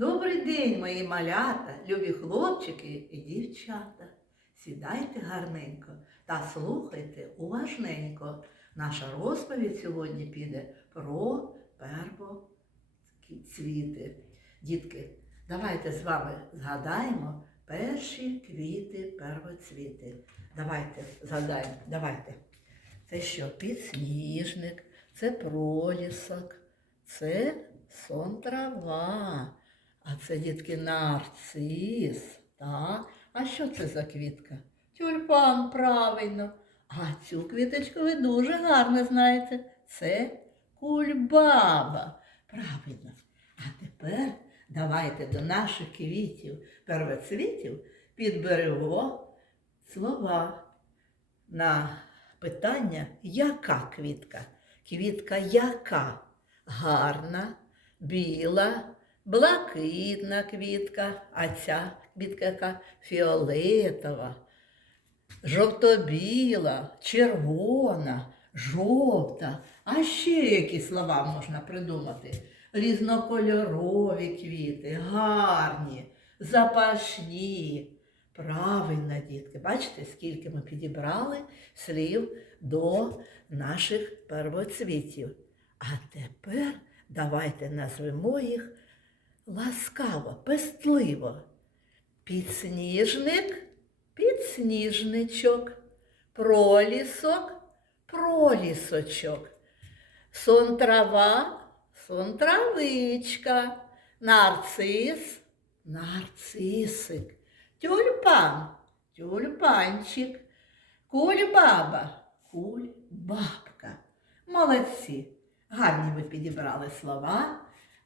Добрий день, мої малята, любі хлопчики і дівчата. Сідайте гарненько та слухайте уважненько. Наша розповідь сьогодні піде про первоцвіти. Дітки, давайте з вами згадаємо перші квіти первоцвіти. Давайте згадаємо, давайте. Це що? Підсніжник, це пролісок, це сон трава. А це дітки нарцис. Так? А що це за квітка? Тюльпан, правильно. А цю квіточку ви дуже гарно знаєте. Це кульбаба. Правильно. А тепер давайте до наших квітів, первоцвітів підберемо слова на питання, яка квітка? Квітка яка? Гарна, біла, блакитна квітка, а ця квітка яка фіолетова, жовто-біла, червона, жовта. А ще які слова можна придумати? Різнокольорові квіти, гарні, запашні. Правильно, дітки, бачите, скільки ми підібрали слів до наших первоцвітів. А тепер давайте назвемо їх ласкаво, пестливо. Підсніжник, підсніжничок, пролісок, пролісочок, сон трава, сон травичка, нарцис, нарцисик, тюльпан, тюльпанчик, кульбаба, кульбабка. Молодці! Гарні ви підібрали слова.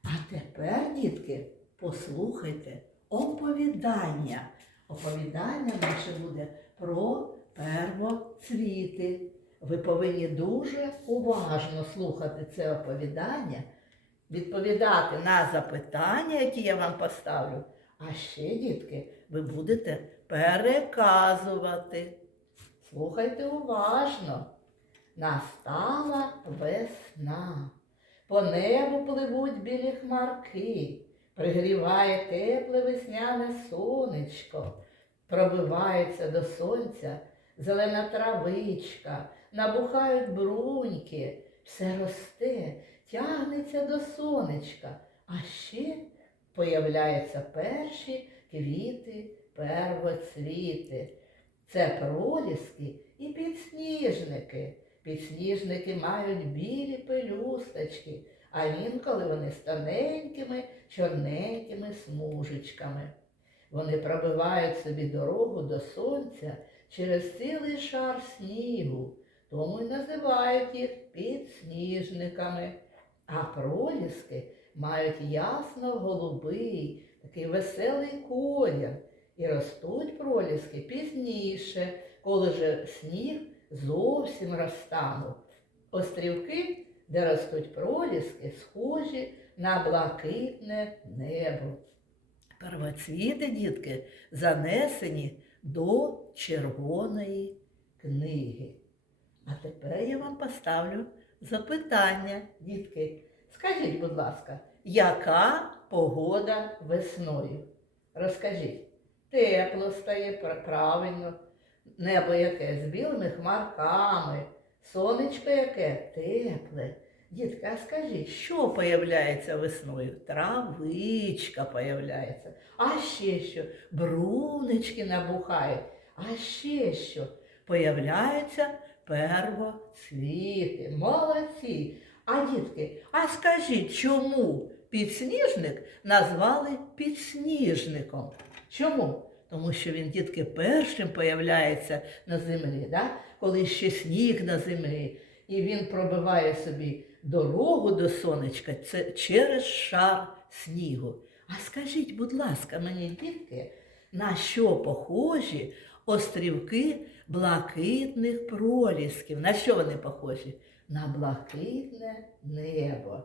А тепер, дітки, послухайте оповідання. Оповідання наше буде про первоцвіти. Ви повинні дуже уважно слухати це оповідання, відповідати на запитання, які я вам поставлю. А ще, дітки, ви будете переказувати. Слухайте уважно. Настала весна. По небу пливуть білі хмарки, пригріває тепле весняне сонечко, пробивається до сонця зелена травичка, набухають бруньки, все росте, тягнеться до сонечка, а ще появляються перші квіти первоцвіти. Це проліски і підсніжники. Підсніжники мають білі пелюсточки, а інколи вони з тоненькими, чорненькими смужечками. Вони пробивають собі дорогу до сонця через цілий шар снігу, тому й називають їх підсніжниками. А проліски мають ясно-голубий, такий веселий колір. І ростуть проліски пізніше, коли же сніг зовсім розтанув. Острівки, де ростуть проліски, схожі на блакитне небо. Первоцвіти, дітки, занесені до червоної книги. А тепер я вам поставлю запитання, дітки. Скажіть, будь ласка, яка погода весною? Розкажіть. Тепло стає, пр- правильно. Небо яке з білими хмарками, сонечко яке тепле. Дітка, а скажіть, що появляється весною? Травичка появляється. А ще що? Брунечки набухають. А ще що? Появляються первоцвіти. Молодці. А дітки, а скажіть, чому підсніжник назвали підсніжником? Чому? Тому що він дітки першим появляється на землі, да? коли ще сніг на землі, і він пробиває собі дорогу до сонечка це через шар снігу. А скажіть, будь ласка, мені, дітки, на що похожі острівки блакитних пролісків? На що вони похожі? На блакитне небо.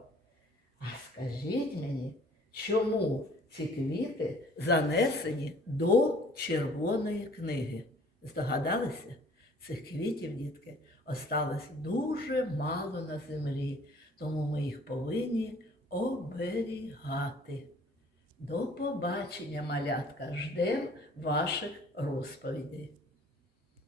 А скажіть мені, чому ці квіти занесені до червоної книги? Здогадалися? Цих квітів, дітки, осталось дуже мало на землі, тому ми їх повинні оберігати. До побачення, малятка. Ждем ваших розповідей.